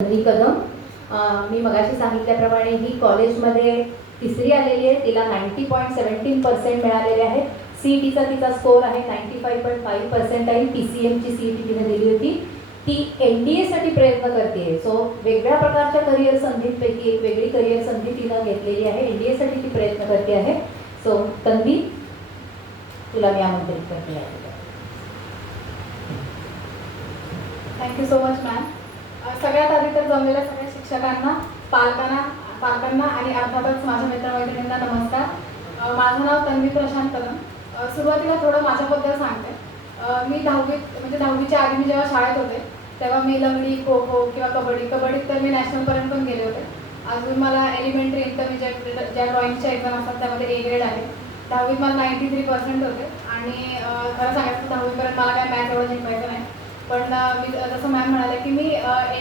तन्वी कदम. मी मगाशी सांगितल्याप्रमाणे ही कॉलेजमध्ये तिसरी आलेली आहे. तिला 90.17% मिळालेले आहेत. CETचा तिचा स्कोर आहे 95.5% PCMची CET तिने दिली होती. ती NDAसाठी प्रयत्न करते. सो वेगळ्या प्रकारच्या करिअर संधींपैकी एक वेगळी करिअर संधी तिनं घेतलेली आहे. NDAसाठी ती प्रयत्न करते आहे. सो तन्वी, तुला मी आमंत्रित करते आहे. Thank you so much ma'am. सगळ्यात आधी तर जमलेल्या सगळ्या शिक्षकांना, पालकांना आणि अर्थातच माझ्या मित्रमैत्रिणींना नमस्कार. माझं नाव तन्वी प्रशांत कदम. सुरुवातीला थोडं माझ्याबद्दल सांगते. मी 10वीच्या आधी मी जेव्हा शाळेत होते तेव्हा मी लंगडी, खो खो किंवा कबड्डीत तर मी नॅशनलपर्यंत पण गेले होते. अजून मला एलिमेंटरी इंटरमिजिएट ज्या ड्रॉइंगच्या एक्झाम असतात त्यामध्ये A ग्रेड आहे. 10वीत मला 93% होते आणि खरं सांगायचं 10वीपर्यंत मला काय मॅथ्स एवढं शिकवायचं नाही. पण मी जसं मॅम म्हणाले की मी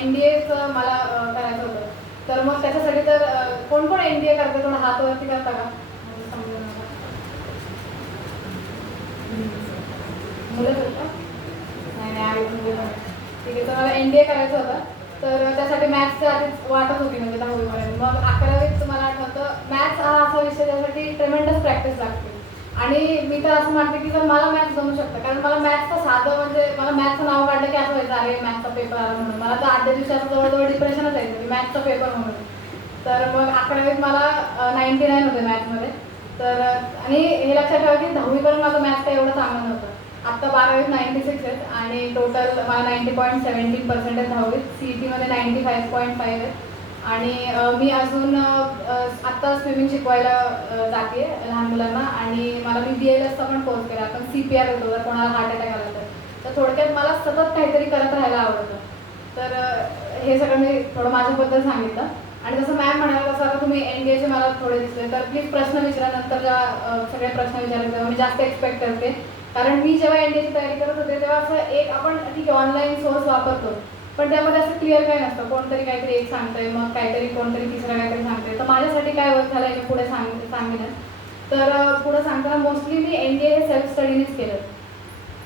NDAचं मला करायचं होतं. तर मग त्याच्यासाठी तर कोण कोण NDA करते थोडं हात वरती करता का? मुलं करता? नाही आई मुलं. ठीक आहे. तर मला NDA करायचं होतं. तर त्यासाठी मॅथ्सच्या आधीच वाटत होती म्हणजे 10वीपर्यंत. मग 11वीत मला आठवतं मॅथ्स हा असा विषय त्यासाठी ट्रेमेंडस प्रॅक्टिस लागते. आणि मी तर असं म्हणते की जर मला मॅथ्स जमू शकतं, कारण मला मॅथ्सचं साधं म्हणजे मला मॅथ्सचं नाव काढलं की असं व्हायचं अरे मॅथ्सचा पेपर आला म्हणून. मला तर आधल्या दिवशी असं जवळजवळ डिप्रेशनच यायचं की मॅथ्सचा पेपर म्हणून. तर मग 11वीत मला 99 होते मॅथ्समध्ये. तर आणि हे लक्षात ठेवा की 10वीपर्यंत माझं मॅथ्स काही एवढं चांगलं नव्हतं. आत्ता 12वीत 96 आहेत आणि टोटल मला 90.17% आहे 10वीत. CETमध्ये 95.5 आहे. आणि मी अजून आत्ता स्विमिंग शिकवायला जाते लहान मुलांना. आणि मला मी BLSचा पण कोर्स केला. आपण CPR येतो जर कोणाला हार्ट अटॅक आला तर थोडक्यात मला सतत काहीतरी करत राहायला आवडतं. तर हे सगळं मी थोडं माझ्याबद्दल सांगितलं. आणि जसं मॅम म्हणाला तसं आता तुम्ही NDAचे मला थोडे दिसले तर प्लीज प्रश्न विचारा. नंतर जेव्हा सगळे प्रश्न विचारले तेव्हा मी जास्त एक्सपेक्ट करते. कारण मी जेव्हा NDAची तयारी करत होते तेव्हा असं एक आपण ठीक आहे ऑनलाईन सोर्स वापरतो, पण त्यामध्ये असं क्लिअर काय नसतं. कोणतरी काहीतरी एक सांगतंय, मग काहीतरी कोणतरी तिसरं काहीतरी सांगतंय. तर माझ्यासाठी काय वर्क झालं मी पुढे सांगेन. तर पुढे सांगताना मोस्टली मी NDA हे सेल्फ स्टडीनेच केलं.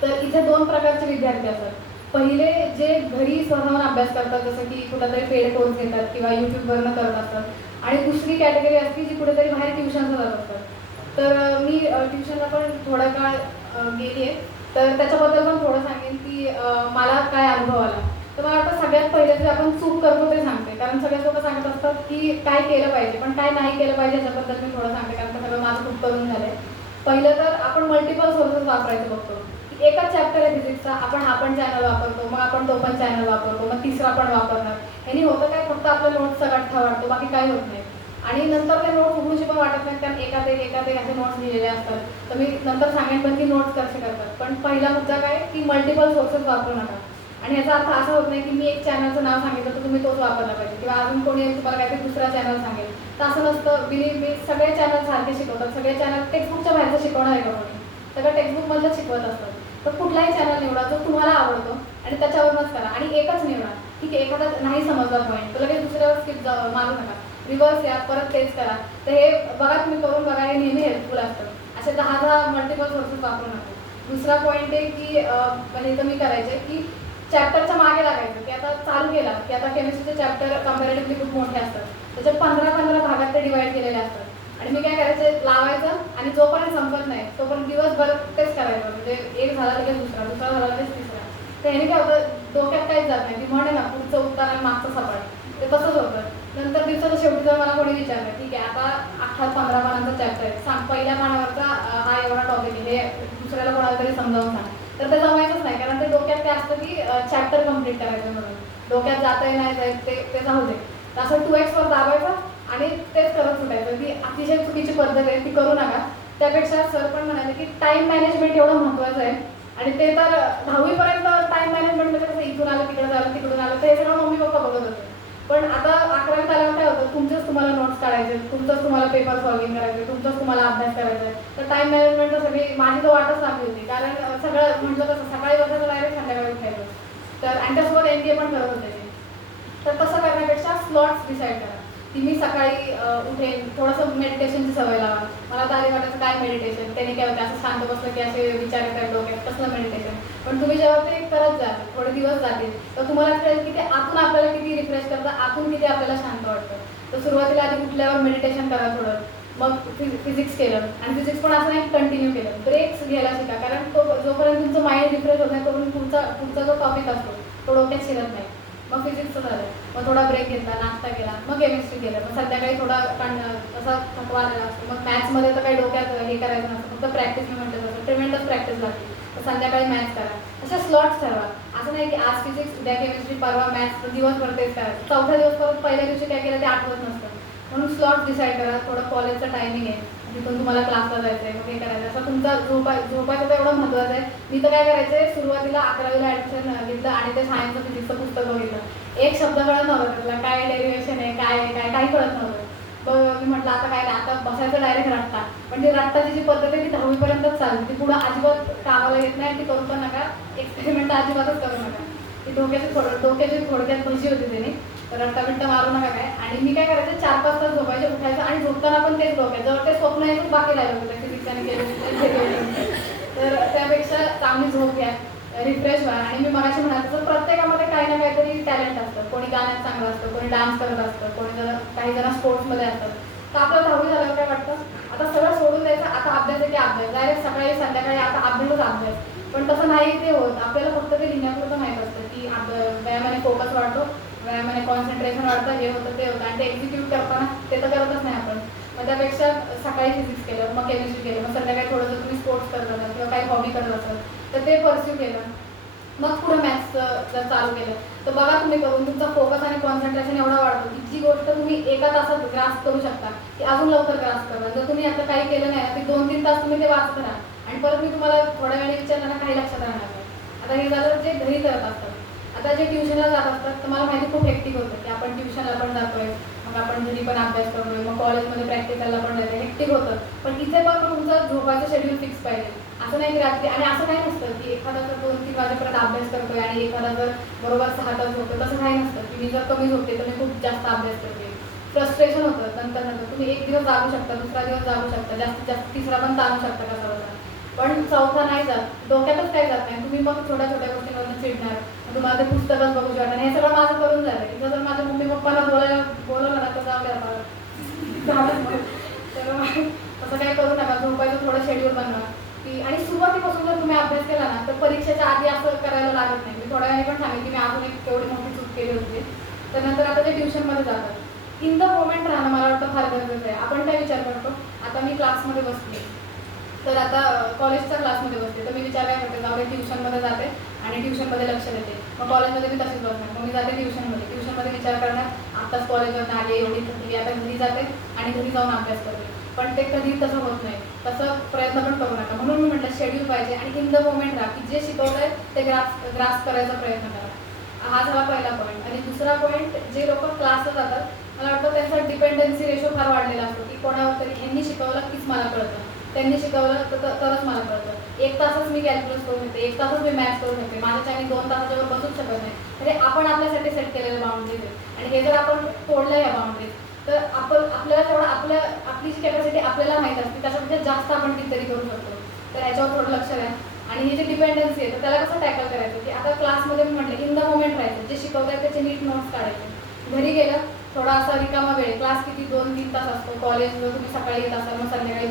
तर इथे 2 प्रकारचे विद्यार्थी असतात. पहिले जे घरी स्वतःहून अभ्यास करतात, जसं की कुठेतरी पेड कोर्स घेतात किंवा YouTubeवरनं करत असतात. आणि दुसरी कॅटेगरी असते जी कुठेतरी बाहेर ट्युशनला जात असतात. तर मी ट्युशनला पण थोडा काळ गेली आहे. तर त्याच्याबद्दल पण थोडं सांगेन की मला काय अनुभव आला. तर मला वाटतं सगळ्यात पहिले जे आपण चूक करतो ते सांगते. कारण सगळ्याच लोक सांगत असतात की काय केलं पाहिजे, पण काय नाही केलं पाहिजे याच्याबद्दल मी थोडं सांगते, कारण सगळं माझं खूप करून झालं आहे. पहिलं तर आपण मल्टिपल सोर्सेस वापरायचं बघतो. एकच चॅप्टर आहे फिजिक्सचा, आपण हा पण चॅनल वापरतो, मग आपण तो पण चॅनल वापरतो, मग तिसरा पण वापरणार. ह्यानी होतं काय, फक्त आपल्या नोट्सचा गठ्ठा वाढतो, बाकी काही होत नाही. आणि नंतर ते नोट्स उघडूशी पण वाटत नाहीत, कारण एकात एक असे नोट्स लिहिलेले असतात. तर मी नंतर सांगेन पण की नोट्स कसे करतात. पण पहिला मुद्दा काय की मल्टिपल सोर्सेस वापरू नका. आणि याचा अर्थ असा होत नाही की मी एक चॅनलचं नाव सांगितलं तर तुम्ही तोच वापरला पाहिजे, किंवा अजून कोणी तुम्हाला काहीतरी दुसरा चॅनल सांगेल तर असं नसतं. मी सगळे चॅनल सारखे शिकवतात. सगळे चॅनल टेक्स्टबुकच्या बाहेरचं शिकवणार आहे का कोणी? सगळं टेक्स्टबुकमधलं शिकवत असतात. तर कुठलाही चॅनल निवडा जो तुम्हाला आवडतो आणि त्याच्यावरूनच करा. आणि एकच निवडा. ठीक आहे, एखादा नाही समजला पॉईंट तर लगेच दुसऱ्यावर स्किप मारू नका, रिव्हर्स या, परत तेच करा. तर हे बघा, तुम्ही करून बघा, हे नेहमी हेल्पफुल असतं. असे 10 मल्टिपल सोर्सेस वापरू नका. दुसरा पॉईंट आहे की म्हणजे इथं मी करायचे की चॅप्टरच्या मागे लागायचं, की आता चालू केला की आता केमिस्ट्रीचे चॅप्टर कम्पॅरेटिव्हली खूप मोठे असतात. त्याचे 15 भागात ते डिवाईड केलेले असतात. आणि मी काय करायचं, लावायचं आणि जोपर्यंत संपत नाही तोपर्यंत दिवसभर तेच करायचं. म्हणजे एक झाला लगेच दुसरा झाला लगेच तिसरा. तर ह्याने काय होतं, डोक्यात काहीच जात नाही. ती म्हणे ना, पुढचं उत्तर आणि मागचं सपाट, ते तसंच होतं. नंतर दिवसाच्या शेवटी जर मला कोणी विचारलं ठीक आहे आता 15 पानांचा चॅप्टर आहे, सांग पहिल्या पानावरचा हा एवढा टॉपिक आहे, हे दुसऱ्याला कोणाला तरी समजावून सांग. तर ते जमायचंच नाही, कारण ते डोक्यात ते असतं की चॅप्टर कम्प्लीट करायचं म्हणून. डोक्यात जातंय नाही जायचं ते जाऊ दे. तर असं 2x वर दाबायचं आणि तेच करत सुटायचं. ती अतिशय चुकीची पद्धत आहे, ती करू नका. त्यापेक्षा सर पण म्हणाले की टाईम मॅनेजमेंट एवढं महत्त्वाचं आहे. आणि ते तर 10वीपर्यंत टाईम मॅनेजमेंट म्हणजे कसं इथून आलं तिकडे झालं तिकडून आलं, तर हे सगळं मम्मी पप्पा बघत होते. पण आता 11वीत आल्यावर काय होतं, तुमचंच तुम्हाला नोट्स काढायचे, तुमचंच तुम्हाला पेपर सॉल्विंग करायचे, तुमचंच तुम्हाला अभ्यास करायचा आहे. तर टाईम मॅनेजमेंट तर सगळी माझी तर वाटच लागली होती. कारण सगळं म्हटलं कसं सकाळी बसायचं डायरेक्ट संध्याकाळी उठायचं. तर आणि त्यासोबत NDA पण करत होते. तर तसं करण्यापेक्षा स्लॉट्स डिसाईड करा. की मी सकाळी उठेन, थोडंसं मेडिटेशनची सवय लावा. मला तर आधी वाटायचं काय मेडिटेशन, त्याने काय होतं, असं शांत बसलं की असे विचार येतात डोक्यात, कसलं मेडिटेशन. पण तुम्ही जेव्हा ते करत जाल, थोडे दिवस जातील, तर तुम्हाला कळेल की ते आतून आपल्याला किती रिफ्रेश करतं, आतून किती आपल्याला शांत वाटतं. तर सुरुवातीला आधी उठल्यावर मेडिटेशन करा थोडं, मग फिजिक्स केलं, आणि फिजिक्स पण असं नाही कंटिन्यू केलं, ब्रेक्स घ्यायला शिका. कारण तो जोपर्यंत तुमचं माइंड रिफ्रेश होत नाही तोपर्यंत पुढचा जो टॉपिक असतो तो डोक्यात शिरत नाही. मग फिजिक्सचं झालं, मग थोडा ब्रेक घेतला, नाश्ता केला, मग केमिस्ट्री केलं, मग संध्याकाळी थोडा असा थकवा आलेला असतो. मग मॅथ्समध्ये तर काही डोक्यात हे करायचं नसतं, फक्त प्रॅक्टिस मी म्हटलं तसं ट्रिमेंडस प्रॅक्टिस लागते. तर संध्याकाळी मॅथ्स करा, अशा स्लॉट्स ठरवा. असं नाही की आज फिजिक्स, उद्या केमिस्ट्री, परवा मॅथ्स, दिवसभर तेच करायचं. चौथ्या दिवस परत पहिल्या दिवशी काय केलं ते आठवत नसतं. म्हणून स्लॉट डिसाईड करा. थोडं कॉलेजचं टायमिंग आहे, तिथून तुम्हाला क्लासला जायचं आहे, मग हे करायचं. असं तुमचा झोपायचं तर एवढं महत्त्वाचं आहे. मी तर काय करायचं, सुरुवातीला 11वीला ॲडमिशन घेतलं आणि ते सायन्सचं फिजिक्सचं पुस्तक बघितलं. एक शब्द कळत नव्हतं त्यातला, काय डेरिव्हेशन आहे, काय आहे, काय काही कळत नव्हतं. मग मी म्हटलं आता काय नाही, आता बसायचं डायरेक्ट रट्टा. पण ती रट्टाची जी पद्धत आहे ती 10वीपर्यंतच चालली, ती पुढं अजिबात कामाला येत नाही. ती करू पण नका, एक्सपेरिमेंट अजिबातच करू नका. ती डोक्याची थोडक्यात भजी होती त्याने. रट्टा बिट्टा मारू नका काय. आणि मी काय करायचं, 4-5 तास झोपायचे, उठायचं आणि झोपताना पण तेच डोक्यात जवळ ते स्वप्न येतच बाकी राहिलं होतं फिजिक्सने केलं. तर त्यापेक्षा चांगली झोप घ्या, रिफ्रेश व्हा. आणि मी मगाशी म्हणाले तर प्रत्येकामध्ये काही ना काहीतरी टॅलेंट असतं. कोणी गाण्यात चांगलं असतं, कोणी डान्स करत असतं, काही जण स्पोर्ट्समध्ये असतात. तर आपलं 10वी झाल्यावर काय वाटतं, आता सगळं सोडून द्यायचं, आता अभ्यास आहे की अभ्यास, डायरेक्ट सकाळी संध्याकाळी आता अभ्यासच अभ्यास. पण तसं नाही ते होत. आपल्याला फक्त ते लिहिण्यापुरतं माहीत असतं की व्यायामाने फोकस वाढतो, व्यायामाने कॉन्सन्ट्रेशन वाढतं, हे होतं ते होतं, आणि ते एक्झिक्यूट करताना ते तर करतच नाही आपण. मग त्यापेक्षा सकाळी फिजिक्स केलं, मग केमिस्ट्री केलं, मग संध्याकाळी थोडंसं तुम्ही स्पोर्ट्स करत असाल किंवा काही हॉबी करत असाल तर ते परस्यू केलं. मग पुढे मॅथ्सचं जर चालू केलं तर बघा तुम्ही करून तुमचा फोकस आणि कॉन्सन्ट्रेशन एवढा वाढतो की जी गोष्ट तुम्ही एका तासात ग्रास्प करू शकता की अजून लवकर ग्रास्प करा. जर तुम्ही आता काही केलं नाही ते 2-3 तास तुम्ही ते वाचत राहा, आणि परत मी तुम्हाला थोड्या वेळी विचारताना काही लक्षात राहणार नाही. आता हे झालं जे घरी करत असतात. आता जे ट्युशनला जात असतात तर मला माहिती खूप हेक्टिक होतं की आपण ट्युशनला पण जातोय, मग आपण घरी पण अभ्यास करतोय, मग कॉलेजमध्ये प्रॅक्टिकलला पण जायचं, हेक्टिक होतं. पण इथे पण तुमचं झोपायचं शेड्यूल फिक्स पाहिजे. असं नाही की रात्री, आणि असं काही नसतं की एखादा जर 2-3 वाजेपर्यंत अभ्यास करतोय आणि एखादा जर बरोबर 6 तास झोपतोय, तसं काही नसतं की मी जर कमी झोपते तर मी खूप जास्त अभ्यास करते. फ्रस्ट्रेशन होतं नंतर तुम्ही एक दिवस जागू शकता, दुसरा दिवस जागू शकता, जास्तीत जास्त तिसरा पण ताणू शकता कसा होता. पण चौथा नाही जात, डोक्यातच काही जात नाही. तुम्ही मग छोट्या छोट्या गोष्टींवरून चिडणार, तुम्हाला ते पुस्तकच बघू शकणार. हे सगळं माझं करून झालं. इथं जर माझ्या मम्मी पप्पाला बोलवलं ना तर जाऊ द्या तर असं काही करू नका. झोपायचं थोडं शेड्यूल बनवा की, आणि सुरुवातीपासून जर तुम्ही अभ्यास केला ना तर परीक्षेच्या आधी असं करायला लागत नाही. मी थोड्या वेळाने पण सांगेन की मी अजून एक तेवढी मोठी चूक केली होती. तर नंतर आता ते ट्युशनमध्ये जातात, इन द मोमेंट राहणं मला वाटतं फार गरजेचं आहे. आपण काय विचार करतो, आता मी क्लासमध्ये बसते, तर आता कॉलेजच्या क्लासमध्ये बसते तर मी विचार काय करते, जाऊ ट्युशनमध्ये जाते आणि ट्युशनमध्ये लक्ष देते. मग कॉलेजमध्ये मी तशीच बसणार, मग मी जाते ट्युशनमध्ये विचार करणार, आत्ताच कॉलेजवरून आले, एवढी थकली, आता घरी जाते आणि घरी जाऊन अभ्यास करते. पण ते कधी तसं होत नाही. तसं प्रयत्न पण करू नका. म्हणून मी म्हटलं शेड्यूल पाहिजे आणि इन द मोमेंट राहा की जे शिकवत आहे ते ग्रास्प करायचा प्रयत्न करा. हा झाला पहिला पॉईंट. आणि दुसरा पॉईंट, जे लोक क्लासला जातात मला वाटतं त्यांचा डिपेंडन्सी रेशो फार वाढलेला असतो की कोणावर तरी ह्यांनी शिकवलं कीच मला कळतं, त्यांनी शिकवलं तरच मला कळतं. 1 तासच मी कॅल्क्युलस करू शकते, 1 तासच मी मॅथ्स करू शकते, माझ्याच्याने 2 तासाच्यावर बसूच शकत नाही. म्हणजे आपण आपल्यासाठी सेट केलेल्या बाउंड्रीज आहे, आणि हे जर आपण तोडलं या बाउंड्रीज तर आपल्याला तेवढं आपली जी कॅपॅसिटी आपल्याला माहीत असते त्याच्यापेक्षा जास्त आपण कितीतरी करू शकतो. तर याच्यावर थोडं लक्ष द्या. आणि ही जी डिपेंडन्सी आहे तर त्याला कसं टॅकल करायचं की आता क्लासमध्ये मी म्हटलं इन द मोमेंट राहायचं, जे शिकवताय त्याचे नीट नोट्स काढायचे. घरी गेलं थोडा असा रिकामा वेळ, क्लास किती 2-3 तास असतो, कॉलेज जर तुम्ही सकाळी येत असाल मग संध्याकाळी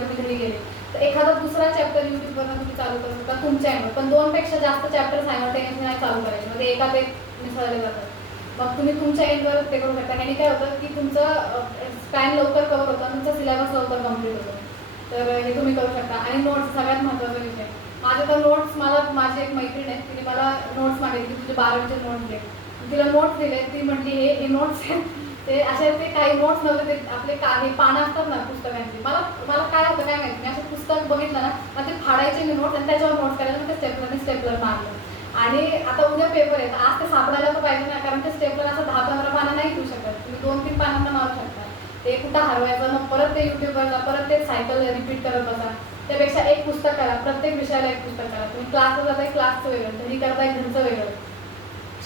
तुम्ही घरी गेले तर एखादा दुसरा चॅप्टर यूट्यूबवरून तुम्ही चालू करू शकता तुमच्या एंडवर. पण 2 पेक्षा जास्त चॅप्टर सायमल्टेनियसली नाही चालू करायचे, म्हणजे एकात एक मिसळले जातात. मग तुम्ही तुमच्या एंडवर ते करू शकता. आणि काय होतं की तुमचं स्पॅन लवकर कव्हर होतं, तुमचा सिलेबस लवकर कम्प्लीट होतो. तर हे तुम्ही करू शकता. आणि नोट्स सगळ्यात महत्त्वाचा विषय. माझे तर नोट्स, माझी एक मैत्रीण आहे, तिने मला नोट्स मागितली की तुझे 12वीचे नोट्स दे. तिला नोट्स दिले, ती म्हटली हे नोट्स ते असे ते काही नोट्स नव्हते, ते आपले काही पानं असतात ना पुस्तकांची. मला काय होतं काय माहिती, मी असं पुस्तक बघितलं ना मग ते फाडायचे मी नोट्स आणि त्याच्यावर नोट्स करायचे, मग ते स्टेपलर मारलं. आणि आता उद्या पेपर आहे तर आज ते सापडायला तर पाहिजे ना, कारण ते स्टेपलर असं 10-15 पानं नाही घेऊ शकत, तुम्ही 2-3 पानांना मारू शकता. ते कुठं हरवायचं, मग परत ते यूट्यूबवर जा, परत ते सायकल रिपीट करत बसा. त्यापेक्षा एक पुस्तक करा, प्रत्येक विषयाला एक पुस्तक करा. तुम्ही क्लासला जाताय क्लासचं वेगळं, घरी करताय घरचं वेगळं.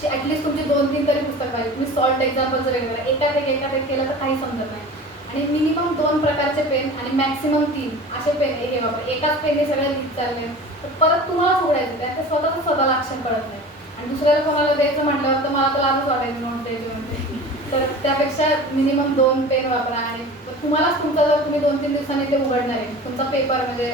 अशी ॲटलिस्ट तुमची 2-3 तरी पुस्तक पाहिजे. तुम्ही सॉल्ट एक्झाम्पल जर वेगवेगळं एकात एक केलं तर काही समजत नाही. आणि मिनिमम 2 प्रकारचे पेन आणि मॅक्सिमम 3 असे पेन हे वापर. एकाच पेनने सगळं लिहित चालले तर परत तुम्हालाच उघडायचं त्या ते स्वतःला अक्षर कळत नाही. आणि दुसऱ्याला कोणाला द्यायचं म्हटलं तर मला तर लाजच वाटायचं नोट द्यायची म्हणते. तर त्यापेक्षा मिनिमम 2 पेन वापरा. आणि तुम्हालाच तुमचा जर तुम्ही 2-3 दिवसांनी ते उघडणार आहे तुमचा पेपर म्हणजे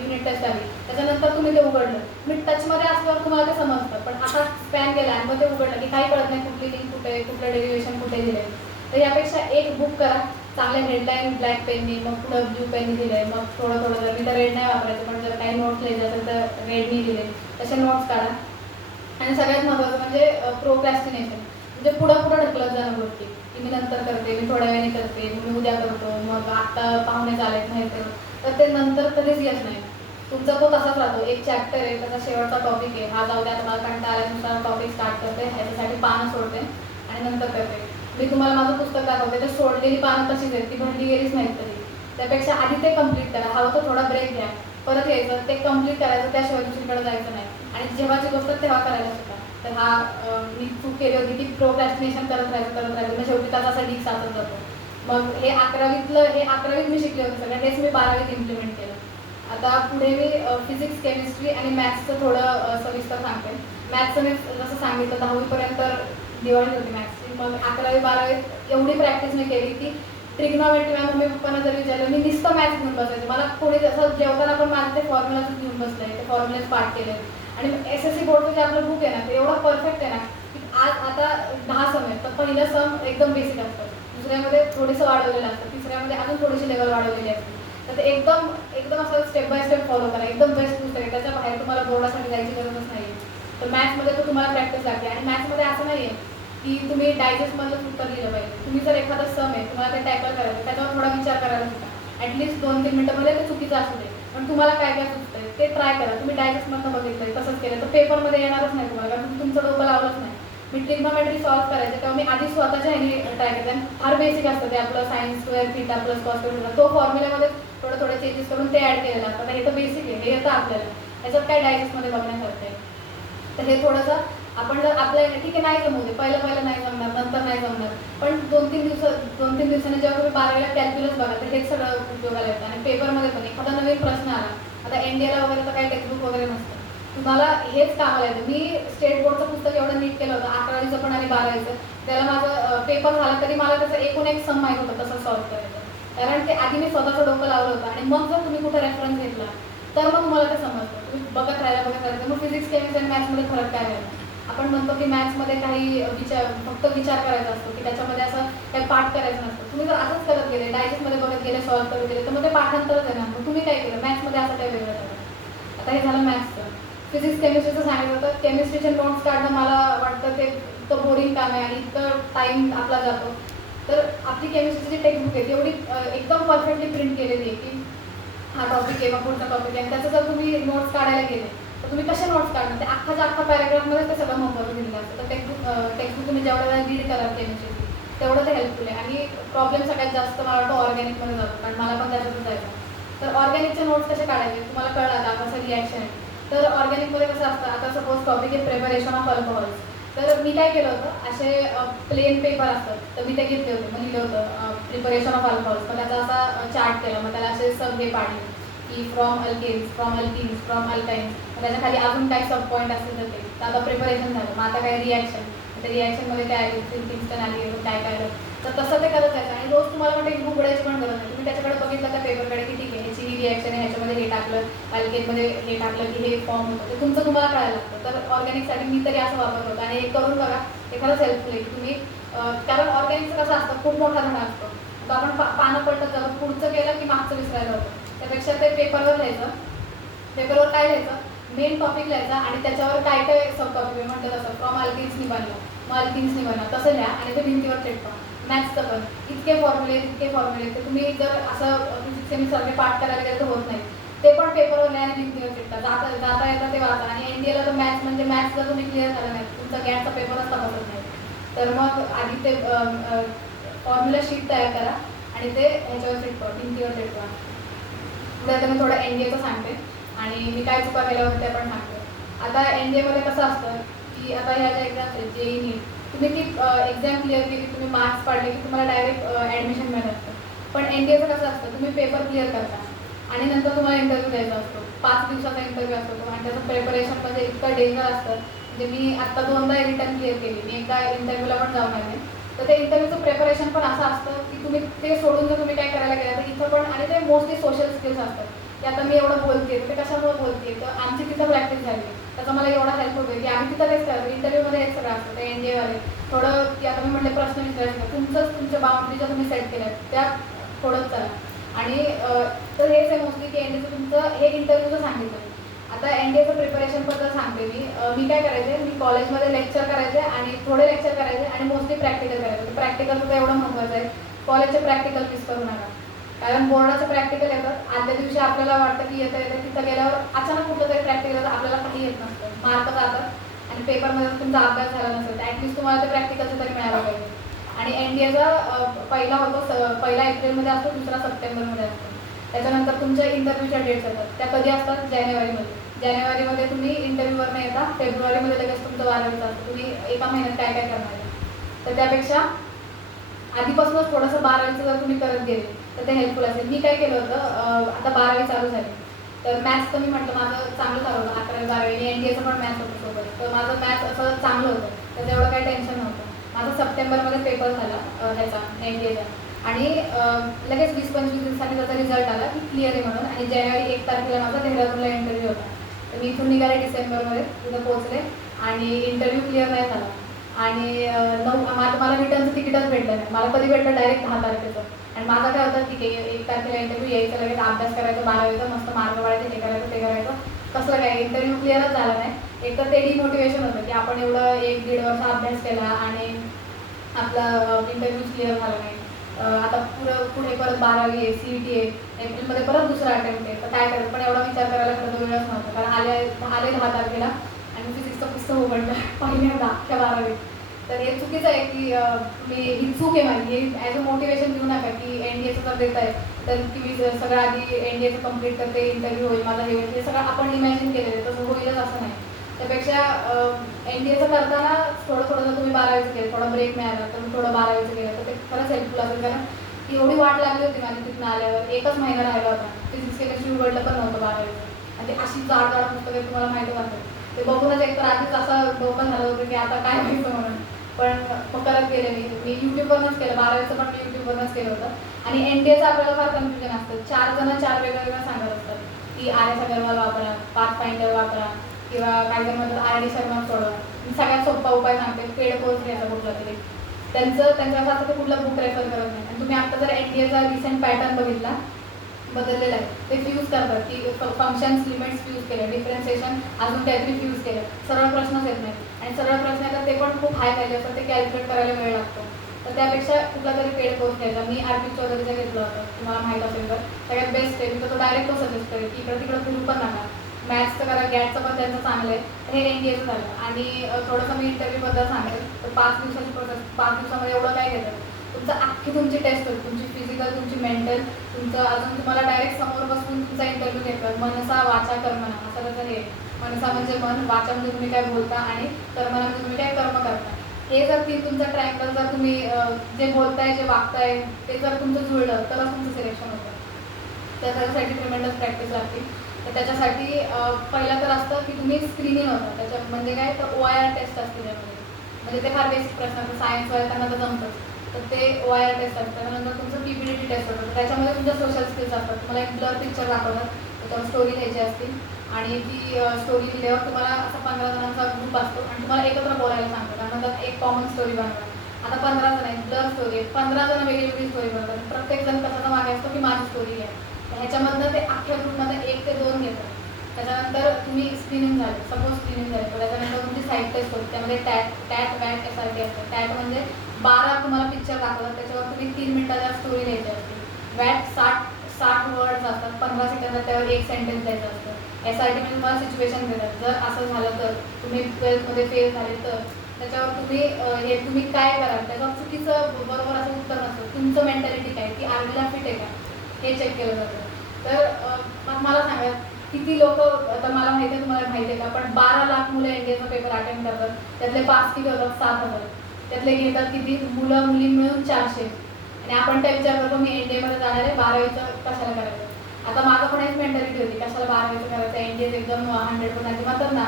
युनिट टेस्ट आली त्याच्यानंतर तुम्ही ते उघडलं तुम्ही टचमध्ये असल्यावर तुम्हाला ते समजतं. पण आता स्पॅन केला आणि मग ते उघडलं की काही कळत नाही कुठली लिंक कुठे आहे कुठलं डेरिव्हेशन कुठे दिलं आहे. तर यापेक्षा एक बुक करा चांगल्या हेडलाईन ब्लॅक पेननी मग पुढं ब्ल्यू पेननी दिलं आहे मग थोडं जर मी तर रेड नाही वापरायचं पण जर काही नोट्स लिहायचे असेल तर रेडनी दिले तसे नोट्स काढा. आणि सगळ्यात महत्त्वाचं म्हणजे प्रोक्रॅस्टिनेशन म्हणजे पुढं ढकलत जाणं गोष्टी की मी नंतर करते मी थोड्या वेळाने करते मी उद्या करतो मग आत्ता पाहुणे चालत नाही तर ते नंतर कधीच येत नाही. तुमचा तो तसाच राहतो. एक चॅप्टर आहे त्याचा शेवटचा टॉपिक आहे हा जाऊ द्या तुम्हाला कंटाळा आल्यानुसार टॉपिक स्टार्ट करते ह्याच्यासाठी पानं सोडते आणि नंतर करते. मी तुम्हाला माझं पुस्तक दाखवते तर सोडलेली पानं तशीच आहेत ती भरली गेलीच नाहीत कधी. त्यापेक्षा आधी ते कम्प्लीट करा हवं तर थोडा ब्रेक घ्या परत यायचं ते कम्प्लीट करायचं त्याशिवाय दुसरीकडे जायचं नाही. आणि जेव्हाची गोष्ट तेव्हा करायला शिका. तर हा मी चूक केली होती की प्रोक्रॅस्टिनेशन करत राहायचं मग शेवटी त्याचा असा डीक साचत जातो. मग हे 11वीत मी शिकले होते सगळं हेच मी 12वीत इम्प्लिमेंट केलं. आता पुढे मी फिजिक्स केमिस्ट्री आणि मॅथ्सचं थोडं सविस्तर सांगते. मॅथ्सचं मी जसं सांगितलं 10वीपर्यंत दिवाळी होती मॅथ्सची. मग 11वी-12वीत एवढी प्रॅक्टिस मी केली की ट्रिग्नॉमेट्री मम्मी पप्पांना जर विचारलं मी नुसतं मॅथ्स घेऊन बसायचं. मला कोणी जसं जेवताना पण माझं ते फॉर्म्युलाच घेऊन बसलं आहे ते फॉर्म्युलेच पाठ केले. आणि SSC बोर्डचं जे आपलं बुक आहे ना ते एवढं परफेक्ट आहे ना की आज आता 10 सम आहेत तर पहिलं सम एकदम बेसिक असतं दुसऱ्यामध्ये थोडंसं वाढवलेलं असतं तिसऱ्यामध्ये अजून थोडीशी लेवल वाढवलेली असते. तर ते एकदम असं स्टेप बाय स्टेप फॉलो करा. एकदम बेस्ट पुस्तक आहे त्याच्या बाहेर तुम्हाला बोर्डासाठी जायची गरजच नाही आहे. तर मॅथ्समध्ये तर तुम्हाला प्रॅक्टिस लागते. आणि मॅथ्समध्ये असं नाही आहे की तुम्ही डायजेस्टमधलं उत्तर लिहिलं पाहिजे. तुम्ही जर एखादा सम आहे तुम्हाला ते टॅकल करायचं त्याच्यावर थोडा विचार करायला शिका. ॲटलिस्ट 2-3 मिनिटामध्ये ते चुकीचं असू दे पण तुम्हाला काय सुचतंय ते ट्राय करा. तुम्ही डायजेस्टमधनं बघितलं तसंच केलं तर पेपरमध्ये येणारच नाही तुम्हाला कारण तुम्ही तुमचं डोकं लावलंच नाही. मी ट्रिग्नॉमेट्री सॉल्व्ह करायचं तेव्हा मी आधी स्वतःच्या ह्याने ट्राय करते. आणि फार बेसिक असतं ते आपलं science square theta plus cos square तो फॉर्म्युल्यामध्ये थोडे चेंजेस करून ते ॲड केलेलं असतं. आता हे तर बेसिक आहे हे येतं आपल्याला याच्यात काय डायजेस्टमध्ये बघण्यासारखं आहे. तर हे थोडंसं आपण जर आपल्या ठीक आहे नाही जमू दे पहिलं नाही जमणार नंतर नाही जमणार पण 2-3 दिवसांनी जेव्हा तुम्ही 12वीला कॅल्क्युलस बघा तर हेच सगळं उपयोगाला येतं. आणि पेपरमध्ये पण एखादा नवीन प्रश्न आला आता NDAला वगैरे तर काही टेक्स्टबुक वगैरे नसतं तुम्हाला हेच कामाला येतं. मी स्टेट बोर्डचं पुस्तक एवढं नीट केलं होतं 11वीचं पण आणि 12वीचं त्याला माझं पेपर झाला तरी मला त्याचं एकूण एक सम माहीत होतं कसं सॉल्व्ह करायचं. कारण ते आधी मी स्वतःचं डोकं लावलं होतं आणि मग जर तुम्ही कुठं रेफरन्स घेतला तर मग तुम्हाला ते समजतं. तुम्ही बघत राहिला मग फिजिक्स केमिस्ट्री आणि मॅथ्समध्ये फरक काय राहिला. आपण म्हणतो की मॅथ्समध्ये काही फक्त विचार करायचा असतो की त्याच्यामध्ये असं काही पाठ करायचं नसतं. तुम्ही जर असंच करत गेले डायजेस्टमध्ये बघत गेले सॉल्व्ह करत गेले तर मग ते पाठांतरच येणार. मग तुम्ही काय केलं मॅथ्समध्ये असं काही वेगळं करायचं. आता हे झालं मॅथ्सचं. फिजिक्स केमिस्ट्रीचं सांगितलं होतं केमिस्ट्रीचे नोट्स काढणं मला वाटतं ते इतकं बोरिंग काम आहे आणि इतकं टाईम आपला जातो. तर आपली केमिस्ट्रीची टेक्स्टबुक आहे तेवढी एकदम परफेक्टली प्रिंट केलेली आहे की हा टॉपिक आहे मग पुढचा टॉपिक आहे. आणि त्याचं जर तुम्ही नोट्स काढायला गेले तर तुम्ही कसे नोट्स काढणार ते अख्खा पॅराग्राफमध्ये ते सगळं महत्त्वाचं दिलेलं असतं. तर टेक्स्टबुक तुम्ही जेवढ्या वेळा रीड कराल केमिस्ट्री तेवढं ते हेल्पफुल आहे. आणि प्रॉब्लेम सगळ्यात जास्त मला वाटतं ऑर्गॅनिकमध्ये जातो कारण मला पण त्याच्यातच जायचं. तर ऑर्गॅनिकचे नोट्स कसे काढायचे तुम्हाला कळलं आता कसं रिॲक्शन आहे. तर ऑर्गॅनिकमध्ये कसं असतं आता सपोज टॉपिक आहे प्रिपरेशन ऑफ अल्कोहॉल्स. तर मी काय केलं होतं असे प्लेन पेपर असतात तर मी ते घेतले होते मग लिहिलं होतं प्रिपरेशन ऑफ अल्कोहॉल्स. मग त्याचा असा चार्ट केला मग त्याला असे सब हे पाडले की from alkanes from alkenes from alkynes. त्याच्या खाली अजून काही सब पॉईंट असतील तर ते तर आता प्रिपरेशन झालं. मग आता काय रिॲक्शन त्या रिॲक्शनमध्ये काय आली किंगस्टन आली काय आलं तर तसं ते करत जायचं. आणि रोज तुम्हाला म्हणते एक बुक उघडायची पण गरज नाही. तुम्ही त्याच्याकडे बघितलं त्या पेपरकडे की ठीक आहे ह्याची ही रिॲक्शन आहे ह्याच्यामध्ये हे टाकलं अल्केनमध्ये हे टाकलं की हे फॉर्म होतं ते तुमचं तुम्हाला कळायला लागतं. तर ऑर्गॅनिकसाठी मी तरी असं वापरत होतं आणि एक करून बघा ते खरंच हेल्पफुल आहे की तुम्ही कारण ऑर्गॅनिकचं कसं असतं खूप मोठा धडा असतो. तर आपण पानं पलटत जातो पुढचं गेलं की मागचं विसरायला होतं. त्यापेक्षा ते पेपरवर लिहायचं. पेपरवर काय लिहायचं मेन टॉपिक लिहायचा आणि त्याच्यावर काय काय सब टॉपिक म्हणतात तसं फ्रॉम अल्किन्सनी बनलं मग अल्किन्सनी बनलं तसं लिहा आणि ते भिंतीवर चिटकवा. मॅथ्सचं पण इतके फॉर्म्युले ते तुम्ही जर असं फिजिक्स केमिस्ट्री पाठ करायला गेलं तर होत नाही. ते पण पेपरवर लिहा आणि भिंतीवर चिटका. जाता येतं ते वाचा. आणि NDAला तर मॅथ्स म्हणजे मॅथ्स जर तुम्ही क्लिअर झालं नाही तुमचा गॅटचा पेपरच तपासत नाही. तर मग आधी ते फॉर्म्युला शीट तयार करा आणि ते ह्याच्यावर चिटकवा भिंतीवर चिटकवा. पुढे आता मी थोडं NDAचं सांगते आणि मी काय चुका केल्या होत्या ते पण सांगते. आता NDAमध्ये कसं असतं की आता ह्या ज्या एक्झाम्स आहेत जेई नीट, तुम्ही ती एक्झाम क्लिअर केली, तुम्ही मार्क्स पाडले की तुम्हाला डायरेक्ट ॲडमिशन मिळत असतं. पण NDAचं कसं असतं, तुम्ही पेपर क्लिअर करता आणि नंतर तुम्हाला इंटरव्ह्यू द्यायचा असतो. 5 दिवसाचा इंटरव्ह्यू असतो आणि त्याचं प्रिपरेशन म्हणजे इतकं डेंजर असतं. म्हणजे मी आत्ता 2दा रिटर्न क्लिअर केली, मी एका इंटरव्ह्यूला पण जाऊन आले. तर ते इंटरव्ह्यूचं प्रिपरेशन पण असं असतं की तुम्ही ते सोडून जर तुम्ही काय करायला गेला तर इथं पण, आणि ते मोस्टली सोशल स्किल्स असतात की आता मी एवढं बोलते ते कशामुळे बोलते, तर आमची तिथं प्रॅक्टिस झाली. त्याचा मला एवढा हेल्प होतो की आम्ही तिथं तेच करतो, इंटरव्ह्यूमध्ये हेच सगळं असतं. ते NDAवाले थोडं की आता मी म्हटलं प्रश्न विचारायचं, तुमच्या बाउंड्री ज्या तुम्ही सेट केल्या त्या थोडंच चला. आणि तर हेच आहे मोस्टली की NDAचं तुमचं हे इंटरव्ह्यूचं सांगितलं. आता NDAचं प्रिपरेशनबद्दल सांगते मी काय करायचे, मी कॉलेजमध्ये लेक्चर करायचे आणि थोडे लेक्चर करायचे आणि मोस्टली प्रॅक्टिकल करायचे. प्रॅक्टिकलचं तर एवढं महत्त्वाचं आहे, कॉलेजचे प्रॅक्टिकल मिस करू नका. कारण बोर्डाचं प्रॅक्टिकल येतं, आदल्या दिवशी आपल्याला वाटतं की येतं तिथं गेल्यावर अचानक कुठलं तरी प्रॅक्टिकल येतं, आपल्याला काही येत नसतं, मार्क जातात आणि पेपरमध्ये तुमचा अभ्यास झाला नसेल तर ॲटलिस्ट तुम्हाला ते प्रॅक्टिकलचं तरी मिळालं पाहिजे. आणि NDAचा पहिला होतो 1 एप्रिलमध्ये असतो, 2 सप्टेंबरमध्ये असतो. त्याच्यानंतर तुमच्या इंटरव्ह्यूच्या डेट्स येतात, त्या कधी असतात? जानेवारीमध्ये. जानेवारीमध्ये तुम्ही इंटरव्ह्यूवर नाही येता, फेब्रुवारीमध्ये लगेच तुमचं 12वीचं असतं. तुम्ही एका महिन्यात काय काय करणार आहे, तर त्यापेक्षा आधीपासूनच थोडंसं 12वीचं जर तुम्ही करत गेले तर ते हेल्पफुल असेल. मी काय केलं होतं, आता 12वी चालू झाली तर मॅथ्स तर मी म्हटलं माझं चांगलं चालू होतं, 11वी 12वी आणि NDAचं पण मॅथ्स होतं सोबत, तर माझं मॅथ्स असं चांगलं होतं, त्याचं एवढं काही टेन्शन नव्हतं. माझा सप्टेंबरमध्ये पेपर झाला ह्याचा NDAचा आणि लगेच 20-25 दिवसांनी त्याचा रिझल्ट आला की क्लिअर आहे म्हणून. आणि जानेवारी 1 तारखेला माझा देहरादूनला इंटरव्ह्यू होता, तर मी इथून निघाले डिसेंबरमध्ये, तिथं पोहोचले आणि इंटरव्ह्यू क्लिअर नाही झाला. आणि मला रिटर्नचं तिकीटच भेटलं नाही. मला कधी भेटलं? डायरेक्ट 10 तारखेचं. आणि माझं काय होतं, ठीक आहे 1 तारखेला इंटरव्ह्यू यायचं, लगेच अभ्यास करायचा 12वीचा, मस्त मार्क वाढायचे, हे करायचं ते करायचं. कसलं काय, इंटरव्ह्यू क्लिअरच झाला नाही. एक तर ते डिमोटिवेशन होतं की आपण एवढं 1-1.5 वर्ष अभ्यास केला आणि आपला इंटरव्ह्यू क्लिअर झाला नाही. आता पुढे परत 12वी आहे, CET आहे, एप्रिलमध्ये परत दुसरा अटेम्प्ट आहे, तर काय करायचं. पण एवढा विचार करायला खरं तर वेळच नव्हता, कारण आले 10 तारखेला आणि फिजिक्सचं पुस्तक उघडलं पहिल्यांदा अख्ख्या 12वीत. तर हे चुकीचं आहे की तुम्ही, ही चूक आहे माझी, हे ॲज अ मोटिवेशन देऊ नका की NDAचं जर देत आहे तर की मी सगळं आधी NDAचं कम्प्लीट करते, इंटरव्ह्यू होईल माझा, हे होईल, हे सगळं आपण इमॅजिन केलेलं आहे, तसं होईलच असं नाही. त्यापेक्षा NDAचं करताना थोडं थोडं जर तुम्ही 12वीचं केलं, थोडा ब्रेक मिळाला तर थोडं 12वीचं केलं तर ते खरंच हेल्पफुल असेल. कारण ती एवढी वाट लागली होती माझी तिथून आल्यावर, 1च महिना राहिला होता, फिजिक्स केमिस्ट्री उघडलं पण नव्हतं 12वीचं आणि ते अशी जाड पुस्तकं तुम्हाला माहिती वाटतं, ते बघूनच एकतर आधीच असं डोकं झालं होतं की आता काय व्हायचं म्हणून. पण मग करत गेले मी यूट्यूबवरनंच केलं, 12वीचं पण मी यूट्यूबवरनंच केलं होतं. आणि NDAचं आपल्याला फार कन्फ्युजन असतं, 4 जण 4 वेगवेगळं सांगत असतात की RS अगरवाल वापरा, पाथफाइंडर वापरा, किंवा काही जण म्हणतात RD शर्मा सोडवा. मी सगळ्यात सोपा उपाय सांगते, पेड कोर्स घ्यायचा कुठला तरी. त्यांचं असं ते कुठलं बुक रेफर करत नाही. आणि तुम्ही आता जर NDAचा रिसेंट पॅटर्न बघितला, बदललेलं आहे, ते फ्यूज करतात की फंक्शन्स लिमिट्स फ्यूज केलं, डिफरन्सिएशन अजून काहीतरी फ्यूज केलं, सरळ प्रश्नच येत नाही. आणि सरळ प्रश्न येतात ते पण खूप हाय पाहिजे असतात, ते कॅल्क्युलेट करायला वेळ लागतो. तर त्यापेक्षा कुठला तरी पेड कोर्स घ्यायचा. मी RP चौधरीचा घेतलं होतं, तुम्हाला माहीत असेल तर. सगळ्यात बेस्ट आहे, मी तो डायरेक्ट तो सजेस्ट करेल की इकडं तिकडं फिरू पण नका. मॅथ्सचं करा, गॅटचं पण त्यांचं चांगलं आहे, हे NDAचं झालं. आणि थोडंसं मी इंटरव्ह्यूबद्दल सांगेल तर 5 दिवसाची प्रोसेस, 5 दिवसामध्ये एवढं काय घेतं, तुमची टेस्ट होईल, तुमची फिजिकल, तुमची मेंटल, तुमचं अजून तुम्हाला डायरेक्ट समोर बसून तुमचा इंटरव्ह्यू घेतला. मनसा वाचा कर्मणा असं त्याचं हे, मनसा म्हणजे मन, वाचा म्हणजे तुम्ही काय बोलता आणि कर्मणा म्हणजे तुम्ही काय कर्म करता. हे जर तुमचं ट्रायंगल जर तुम्ही जे बोलताय, जे वागताय ते जर तुमचं जुळलं तरच तुमचं सिलेक्शन होतं. तर त्याच्यासाठी ट्रिमेंडस प्रॅक्टिस लागते. तर त्याच्यासाठी पहिलं तर असतं की तुम्ही स्क्रीनिंग होतं, त्याच्या म्हणजे काय, तर OIR टेस्ट असते त्यामध्ये. म्हणजे ते फार बेसिक प्रश्न असतात, सायन्सवाले त्यांना तर जमतं, तर ते OIR टेस्ट असतं. त्यानंतर तुमचं PPDT टेस्ट होतं, तर त्याच्यामध्ये तुमच्या सोशल स्किल्स असतात. तुम्हाला एक ब्लर पिक्चर दाखवतात, त्याच्यावर स्टोरी लिहायची असते आणि ती स्टोरी लिहिल्यावर तुम्हाला असा 15 जणांचा ग्रुप असतो आणि तुम्हाला एकत्र बोलायला सांगतो. त्यानंतर एक कॉमन स्टोरी बनवा. आता 15 जण आहेत, ब्लर स्टोरी आहे, 15 जण वेगळी स्टोरी बनवतात. प्रत्येक जण कशाचा मागे असतो की माझी स्टोरी आहे. ह्याच्यामधनं ते अख्ख्या ग्रुपमध्ये 1 ते 2 घेतात. त्याच्यानंतर तुम्ही स्क्रीनिंग झालं, सपोज स्क्रीनिंग झालं तर त्याच्यानंतर तुमची साईड टेस्ट होते. त्यामध्ये टॅट वॅट SRT असतं. टॅट म्हणजे 12 तुम्हाला पिक्चर दाखवतात, त्याच्यावर तुम्ही 3 मिनिटाच्या स्टोरी लिहायची असते. वॅट 60 वर्ड्स असतात, 15 सेकंदात त्यावर 1 सेंटेन्स द्यायचं असतं. SRT म्हणजे तुम्हाला सिच्युएशन देतात, जर असं झालं तर, तुम्ही 12थमध्ये फेल झाले तर, त्याच्यावर तुम्ही काय कराल, त्याच्यावर चुकीचं बरोबर असं उत्तर नसतं. तुमचं मेंटॅलिटी काय, की आर्मीला फिट आहे का, हे चेक केलं जातं. तर मग मला सांगा, किती लोक, आता मला माहिती आहे, तुम्हाला माहिती आहे का, पण 12 लाख मुलं एनडीएचा पेपर अटेंड करतात, त्यातले पास किती होतात? 7,000. त्यातले घेतात किती? मुलं मुली मिळून 400. आणि आपण त्या विचार करतो मी एनडीएमध्ये जाणार आहे, 12वीचं कशाला करायचं. आता माझं पण एक मेंटॅलिटी होती, कशाला 12वीचं करायचं, एनडीए एकदम 100% म्हणतात ना,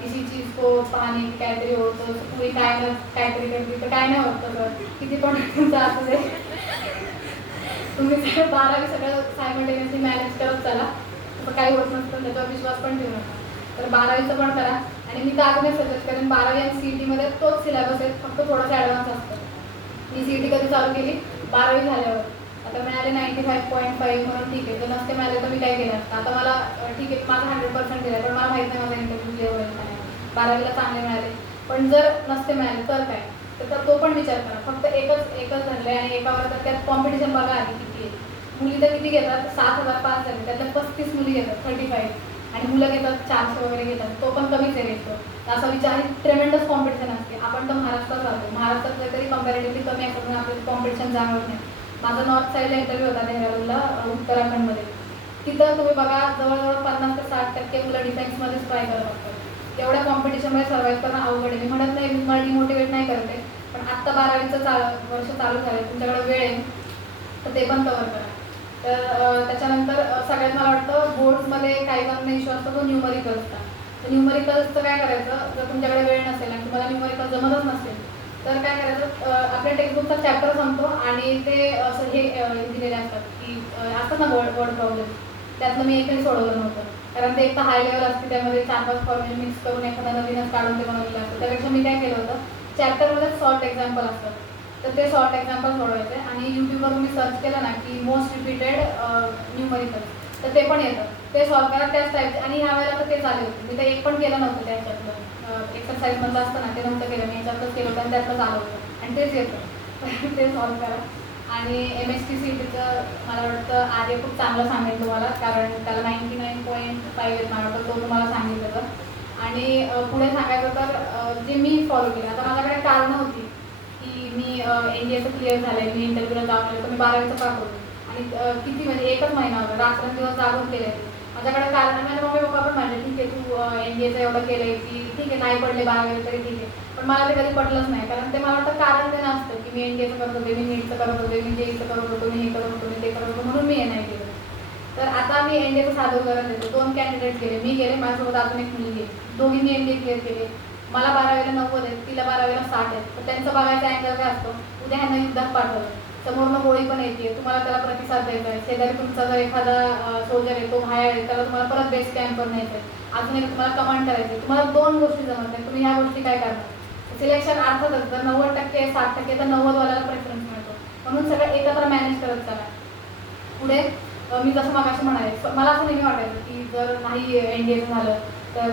किसी चीज को पाहणे की काहीतरी होतं, पुरी काय ना काहीतरी करते, तर काय नाही होत तसं, किती पण तुमचं असू दे. तुम्ही सगळं 12वी सगळं सायमल्टेनियसली मॅनेज करत चला, तसं काही होत नसतं, त्याच्यावर विश्वास पण ठेवू नका. तर 12वीचं पण करा. आणि मी तर अजूनच सजेस्ट करेन, 12वी आणि CET तोच सिलेबस आहे, फक्त थोडंसं ॲडव्हान्स असतं. मी CET कधी चालू केली? 12वी झाल्यावर. आता मिळाले 95.5 म्हणून ठीक आहे, जर नसते मिळाले तर मी काय केलं असतं. आता मला ठीक आहे, माझं 100% दिलं, पण मला माहीत नाही माझा इंटरव्ह्यू क्लिअर होईल का नाही. 12वीला चांगले मिळाले, पण जर नसते मिळाले तर काय, तर तो पण विचार करा. फक्त एकच धरलं आहे आणि एकावर तर त्यात कॉम्पिटिशन बघा आधी किती आहे. मुली तर किती घेतात? 7,000 पास झाले, त्यातल्या 35 मुली घेतात, 35, आणि मुलं घेतात 400 वगैरे घेतात, तो पण कमीच आहे रेट. तो असा विचार, ट्रेमेंडस कॉम्पिटिशन असते. आपण तर महाराष्ट्रात राहतो, महाराष्ट्रात तरी कम्पॅरेटिव्हली कमी असतं, पण आपल्याला कॉम्पिटिशन जाणवत नाही. माझा नॉर्थ साईडला इंटरव्ह्यू होता देहरादूनला, उत्तराखंडमध्ये. तिथं तुम्ही बघा, जवळजवळ 50 ते 60% मुलं डिफेन्समध्येच ट्राय करत असतात. एवढ्या कॉम्पिटिशनमध्ये सर्वाईव्ह करणं अवघड आहे. मी म्हणत नाही, मी डिमोटिवेट नाही करते, पण आत्ता 12वीचं वर्ष चालू झालं, तुमच्याकडे वेळ आहे तर ते पण कव्हर करा. तर त्याच्यानंतर सगळ्यात मला वाटतं बोर्ड्समध्ये काही जणांना इश्यू असतो तो न्यूमरिकल्सचा. तर न्यूमरिकल्सचं काय करायचं, जर तुमच्याकडे वेळ नसेल आणि तुम्हाला न्यूमरिकल जमतच नसेल तर काय करायचं, आपल्या टेक्स्टबुकचा चॅप्टर संपतो आणि ते असं हे दिलेले असतात की असतात ना वर्ड प्रॉब्लेम, त्यातलं मी एकही सोडवलं नव्हतं. कारण ते एक तर हाय लेवल असते, त्यामध्ये 4-5 फॉर्म्युले मिक्स करून एखादा नवीनच काढून ते बनवलेलं असतं. त्यापेक्षा मी काय केलं होतं, चॅप्टरमध्ये शॉर्ट एक्झाम्पल असतात, तर ते शॉर्ट एक्झाम्पल सोडवायचे. आणि यूट्यूबवर तुम्ही सर्च केलं ना की मोस्ट रिपीटेड न्यूमरिकल, तर ते पण येतं, ते सॉल्व करा त्याच टाईपचे. आणि ह्या वेळेला तर ते चालू होतं, मी तर एक पण केलं नव्हतं त्याच्यातलं. एक्सरसाइजमधलं असतं ना, ते नव्हतं केलं मी, याच्यातलंच केलं होतं आणि त्यातलं आलं होतं आणि तेच येतं. ते सॉल्व करा. आणि MST CETचं मला वाटतं आर्य खूप चांगलं सांगेल तुम्हाला, कारण त्याला 99.5 आहेत मला वाटतं, तो तुम्हाला सांगितलं होतं. आणि पुढे सांगायचं तर जे मी फॉलो केलं, आता माझ्याकडे कारणं होती की मी NDAचं क्लिअर झालं आहे, मी इंटरव्ह्यूला जाऊन आले, तर मी 12वीचं का करू. आणि किती म्हणजे एकच महिना होता, रात्रंदिवस जागून केले. माझ्याकडे कारण, माझ्या मम्मी पप्पा पण म्हणले ठीक आहे, तू NDAचं एवढं केलं आहे की ठीक आहे, नाही पडले 12वी तरी ठीक आहे, पण मला ते कधी पडलंच नाही. कारण ते मला वाटतं कारण ते नसतं की मी NDAचं करत होते, मी नीटचं करत होते, मी JEEचं करत होतो, मी हे करत होतो, मी ते करत होतो, म्हणून मी हे नाही केलं. तर आता मी NDAचं साधं उदाहरण देतो. 2 कॅन्डिडेट गेले, मी गेले, माझ्यासोबत अजून एक मुली गेली, दोघींनी NDA क्लिअर केले. मला 12वीला 90 आहेत, तिला 12वीला 60 आहेत. तर त्यांचं बघायचा अँगल काय असतो, उद्या ह्यांना युद्धात पाठवलं, समोरनं गोळी पण येते, तुम्हाला त्याला प्रतिसाद द्यायचा आहे. शेजारी तुमचा जर एखादा सोल्जर आहे, तो घायल आहे, त्याला तुम्हाला परत बेस कॅम्पवर न्यायचं आहे, अजून एक तुम्हाला कमांड करायचं आहे. तुम्हाला 2 गोष्टी जमत नाही, तुम्ही ह्या गोष्टी काय करणार. सिलेक्शन अर्थातच जर 90% 60% तर 90 वाल्याला प्रेफरन्स मिळतो, म्हणून सगळं एकत्र मॅनेज करत चला. पुढे मी जसं मगाशी म्हणाले, मला असं नेहमी वाटायचं की जर नाही NDA झालं तर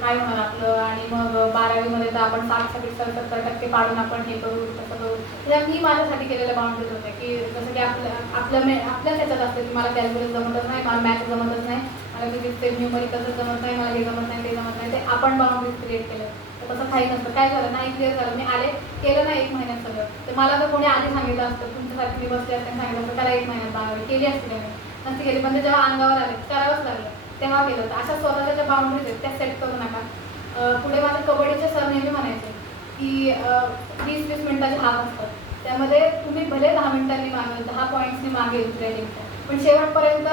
काय होणार आपलं, आणि मग 12वीमध्ये तर आपण 60-70% पाडून आपण हे करू तसं करू. त्या मी माझ्यासाठी केलेल्या बाउंड्रीज होत्या की जसं की आपल्याच याच्यात असतं की मला कॅल्क्युलेट जमतच नाही, मला मॅथ्स जमतच नाही, मला फिजिक्सचे न्यूमरिकल्स जमत नाही, मला हे जमत नाही, ते जमत नाही, ते आपण बाउंड्रीज क्रिएट केलं. तर तसं काही नसतं. काय झालं, नाही क्लिअर झालं, मी आले, केलं ना 1 महिन्यात सगळं. तर मला जर कोणी आधी सांगितलं असतं, तुमच्यासारखी मी बसले असते, सांगितलं असतं त्याला 1 महिन्यात 12वी केली असते, त्याने नसती केली, पण ते जेव्हा अंगावर आले करावंच लागलं, तेव्हा केलं होतं. अशा स्वतःच्या ज्या बाउंड्रीज आहेत त्या सेट करू नका. पुढे माझे कबड्डीचे सर नेहमी म्हणायचे की 20-20 मिनिटाचे हाफ असतात, त्यामध्ये तुम्ही भले 10 मिनिटांनी मागे, 10 पॉईंट्सनी मागे दुसऱ्या टीमच्या, पण शेवटपर्यंत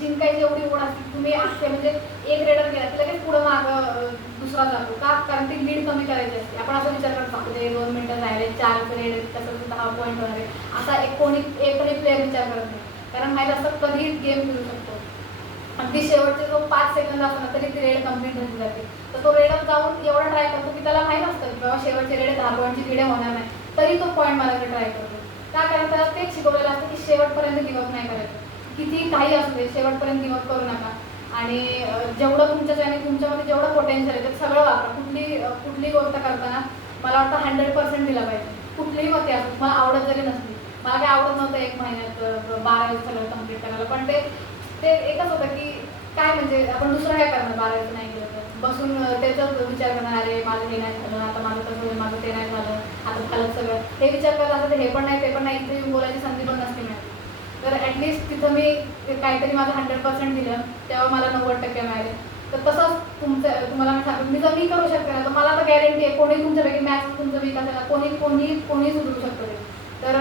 जिंकायची एवढी ओढ असते. तुम्ही असते म्हणजे एक रेडर गेला की लगेच पुढं मागं दुसरा जातो का, कारण ती लीड कमी करायची असते. आपण असा विचार करत असतो ते 2 मिनिटं राहिले, 4 रेड तसं 10 पॉईंट होणार आहे, असा एकही प्लेअर विचार करत नाही. कारण माहीत असतं कधी गेम खेळू शकतो. अगदी शेवटचे जो 5 सेकंद असतो ना तरी ती रेड कम्प्लीट झाली जाते. तर तो रेडर जाऊन एवढा ट्राय करतो की त्याला माहीत असतं की बाबा शेवटचे रेड 10 पॉईंटची रेड होणार नाही, तरी तो पॉईंट मला ट्राय करतो. का, कारण त्याला तेच शिकवलेलं असतं की शेवटपर्यंत गिवअप नाही करायचं, किती काही असू दे, शेवटपर्यंत गिवअप करू नका. आणि जेवढं तुमच्याच्याने तुमच्यामध्ये जेवढं पोटेन्शियल आहे ते सगळं वापरा. कुठली गोष्ट करताना मला वाटतं 100% दिला पाहिजे. कुठलीही मते असो, तुम्हाला आवडत जरी नसली, मला काही आवडत नव्हतं 1 महिन्यात 12वी सगळं कम्प्लीट करायला, पण ते एकच होतं की काय म्हणजे आपण दुसरं काय करणार 12वीचं नाही केलं तर, बसून त्याचाच विचार करणार, अरे माझं हे नाही झालं, आता माझं कसं होईल, माझं ते नाही झालं, आता झालं सगळं, हे विचार करत असं हे पण नाही ते पण नाही, इथे बोलायची संधी पण नसते मिळाली. तर ॲटलिस्ट तिथं मी काहीतरी माझं 100% दिलं, तेव्हा मला 90% मिळाले. तर तसंच तुम्हाला मी सांगतो, मी जर मी करू शकते ना, तर मला तर गॅरंटी आहे कोणी तुमच्यापैकी मॅथ्स तुमचं वीक असेल ना, कोणी सुधरू शकतो ते. तर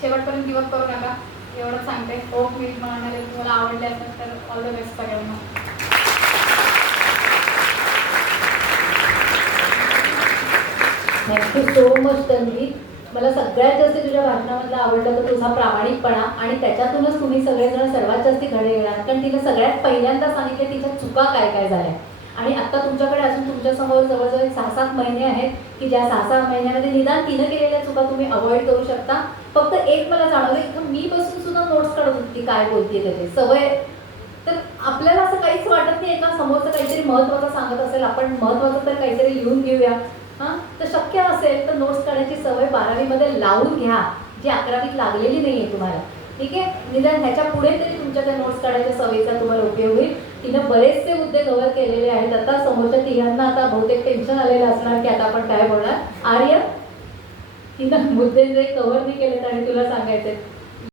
शेवटपर्यंत गिव्ह करू नका, एवढंच सांगते. होप मी म्हणाले तुम्हाला आवडले असेल तर ऑल द बेस्ट सगळ्यांना. Thank you so much Tanvi. मला सगळ्यात जास्त तुझ्या भाषणामधलं आवडलं तर तुझा प्रामाणिकपणा, आणि त्याच्यातूनच तुम्ही सगळेजण सर्वात जास्त घडे घेणार. कारण तिने सगळ्यात पहिल्यांदा सांगितले तिच्या चुका काय काय झाल्या, आणि आत्ता तुमच्याकडे अजून तुमच्यासमोर जवळजवळ 6-7 महिने आहेत की ज्या 6-6 महिन्यामध्ये निदान तिनं केलेल्या चुका तुम्ही अवॉइड करू शकता. फक्त एक मला जाणवलं, इथं मी बसून सुद्धा नोट्स काढत होती ती काय बोलते त्याची सवय. तर आपल्याला असं काहीच वाटत नाही का समोरचं काहीतरी महत्त्वाचं सांगत असेल, आपण महत्त्वाचं तर काहीतरी लिहून घेऊया. हां, तर शक्य असेल तर नोट्स काढायची सवय 12वीमध्ये लावून घ्या, जी 11वीत लागलेली नाही आहे तुम्हाला. ठीक आहे, निदान ह्याच्या पुढे तरी तुमच्या त्या नोट्स काढायच्या सवयीचा तुम्हाला उपयोग होईल. तिनं बरेचसे मुद्दे कव्हर केलेले आहेत. आता समोरच्या तिघांना आता बहुतेक टेन्शन आलेलं असणार की आता आपण काय बोलणार. आर्य, तिनं मुद्दे जे कव्हर नाही केलेत आणि तुला सांगायचे